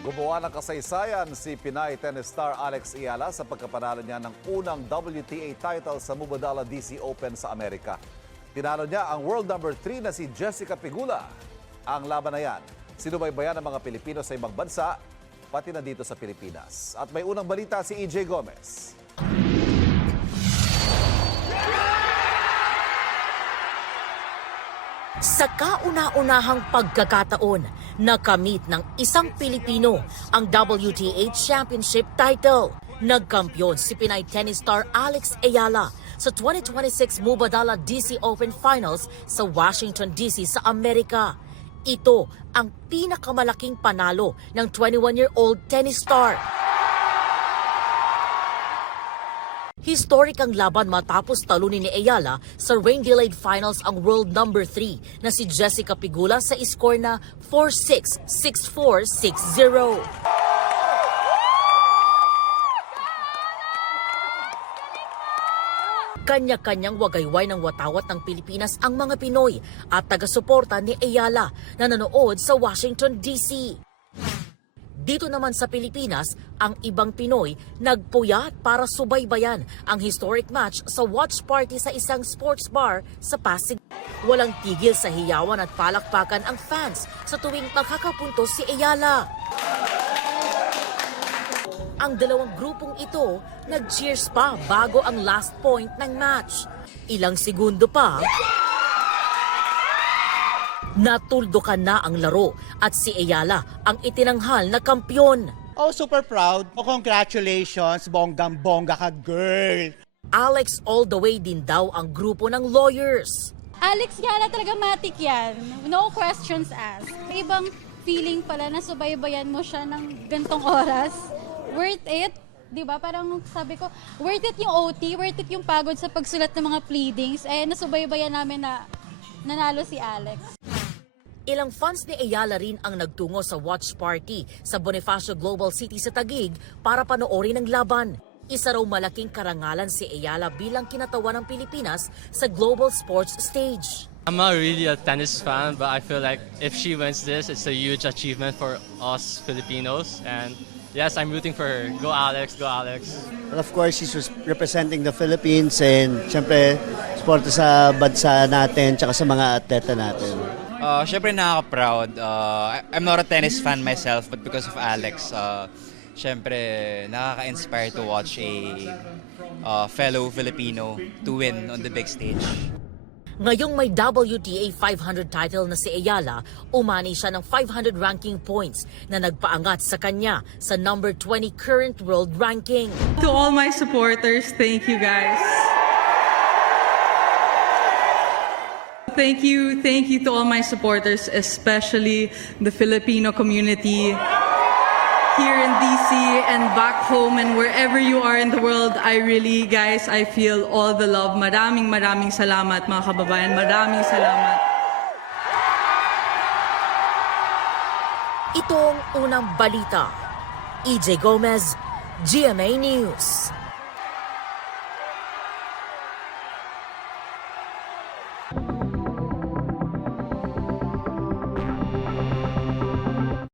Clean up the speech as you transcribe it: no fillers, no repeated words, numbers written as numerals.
Gumawa ng kasaysayan si Pinay tennis star Alex Ayala sa pagkapanalo niya ng unang WTA title sa Mubadala DC Open sa Amerika. Tinalo niya ang world number 3 na si Jessica Pegula. Ang laban na yan, sinubaybayan ng mga Pilipino sa ibang bansa, pati na dito sa Pilipinas. At may unang balita si EJ Gomez. Sa kauna-unahang pagkakataon, nakamit ng isang Pilipino ang WTA Championship title. Nagkampiyon si Pinay tennis star Alex Ayala sa 2026 Mubadala DC Open Finals sa Washington DC sa Amerika. Ito ang pinakamalaking panalo ng 21-year-old tennis star. Historic ang laban matapos talunin ni Ayala sa rain-delayed finals ang world number 3 na si Jessica Pegula sa score na 4-6, 6-4, 6-0. Kanya-kanyang wagayway ng watawat ng Pilipinas ang mga Pinoy at taga-suporta ni Ayala na nanood sa Washington DC. Dito naman sa Pilipinas, ang ibang Pinoy nagpuyat para subaybayan ang historic match sa watch party sa isang sports bar sa Pasig. Walang tigil sa hiyawan at palakpakan ang fans sa tuwing makakapunto si Ayala. Ang dalawang grupong ito nag-cheers pa bago ang last point ng match. Ilang segundo pa, natuldukan na ang laro at si Ayala ang itinanghal na kampyon. Oh, super proud. Oh, congratulations, bonggang-bongga ka, girl. Alex all the way din daw ang grupo ng lawyers. Alex Ayala talaga matik yan. No questions asked. May ibang feeling pala na subaybayan mo siya ng gantong oras. Worth it. Diba? Parang sabi ko, worth it yung OT, worth it yung pagod sa pagsulat ng mga pleadings. Eh, nasubaybayan namin na nanalo si Alex. Ilang fans ni Ayala rin ang nagtungo sa watch party sa Bonifacio Global City sa Taguig para panoorin ang laban. Isa raw malaking karangalan si Ayala bilang kinatawan ng Pilipinas sa global sports stage. I'm not really a tennis fan, but I feel like if she wins this, it's a huge achievement for us Filipinos. And yes, I'm rooting for her. Go Alex, go Alex. Well, of course, she's representing the Philippines and syempre, sport sa bansa natin tsaka sa mga atleta natin. Syempre nakaka-proud. I'm not a tennis fan myself, but because of Alex, syempre nakaka-inspire to watch a fellow Filipino to win on the big stage. Ngayong may WTA 500 title na si Ayala, umani siya ng 500 ranking points na nagpaangat sa kanya sa number 20 current world ranking. To all my supporters, thank you guys. Thank you to all my supporters, especially the Filipino community here in DC and back home and wherever you are in the world. I really, guys, I feel all the love. Maraming salamat mga kababayan. Maraming salamat. Ito ang unang balita. EJ Gomez, GMA News.